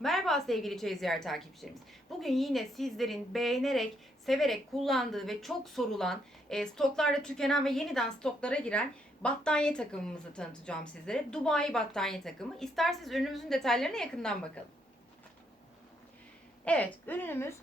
Merhaba sevgili Çeyiziyer takipçilerimiz. Bugün yine sizlerin beğenerek, severek kullandığı ve çok sorulan, e, stoklarda tükenen ve yeniden stoklara giren battaniye takımımızı tanıtacağım sizlere. Dubai battaniye takımı. İsterseniz ürünümüzün detaylarına yakından bakalım. Evet, ürünümüz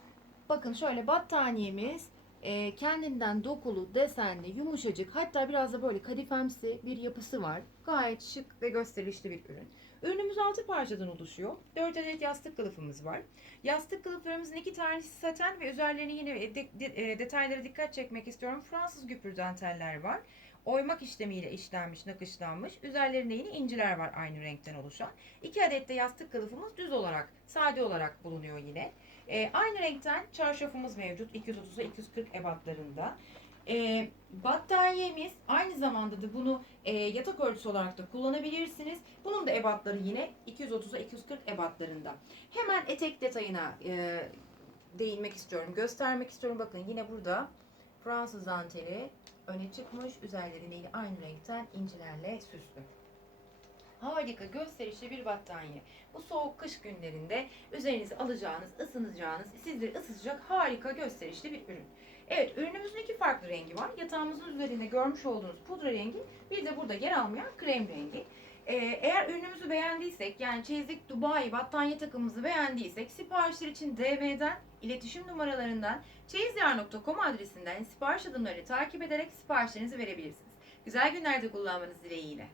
bakın şöyle battaniyemiz e, kendinden dokulu, desenli, yumuşacık hatta biraz da böyle kadifemsi bir yapısı var. Gayet şık ve gösterişli bir ürün. Ürünümüz 6 parçadan oluşuyor. 4 adet yastık kılıfımız var. Yastık kılıflarımızın iki tanesi saten ve üzerlerine yine de- de- e, detaylara dikkat çekmek istiyorum. Fransız güpür danteller var. Oymak işlemiyle işlenmiş, nakışlanmış. Üzerlerinde yine inciler var aynı renkten oluşan. İki adet de yastık kılıfımız düz olarak, sade olarak bulunuyor yine. E, aynı renkten çarşafımız mevcut 230'a 240 ebatlarında. E, battaniyemiz aynı zamanda da bunu e, yatak örtüsü olarak da kullanabilirsiniz. Bunun da ebatları yine 230'a 240 ebatlarında. Hemen etek detayına e, değinmek istiyorum, göstermek istiyorum. Bakın yine burada Fransız danteli öne çıkmış. Üzerlerinde yine aynı renkten incilerle süslü. Harika, gösterişli bir battaniye. Bu soğuk kış günlerinde üzerinize alacağınız, ısınacağınız, sizleri ısıtacak harika gösterişli bir ürün. Evet, ürünümüzün iki farklı rengi var. Yatağımızın üzerinde görmüş olduğunuz pudra rengi, bir de burada yer almayan krem rengi. Ee, eğer ürünümüzü beğendiysek, yani çeyizlik Dubai battaniye takımımızı beğendiysek, siparişler için DM'den, iletişim numaralarından, çeyizyar.com adresinden sipariş adımlarını takip ederek siparişlerinizi verebilirsiniz. Güzel günlerde kullanmanız dileğiyle.